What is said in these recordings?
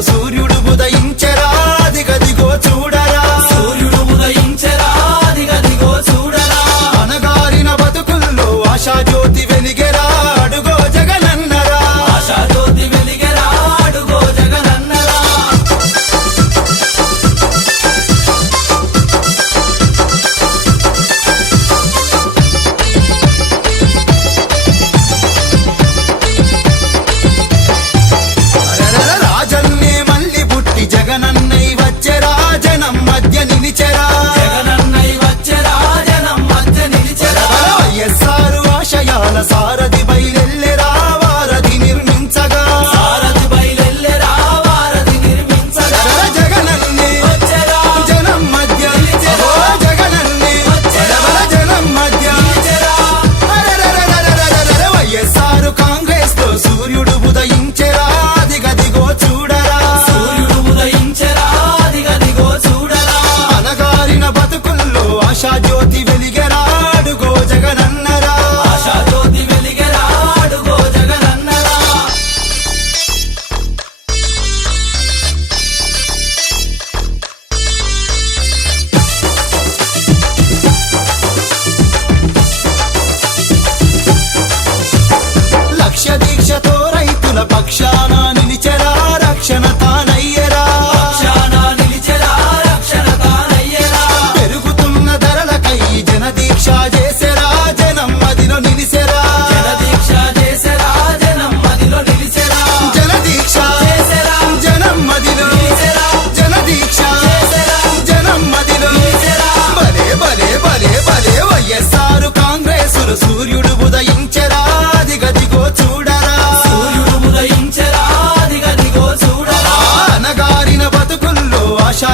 Yo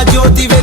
your TV.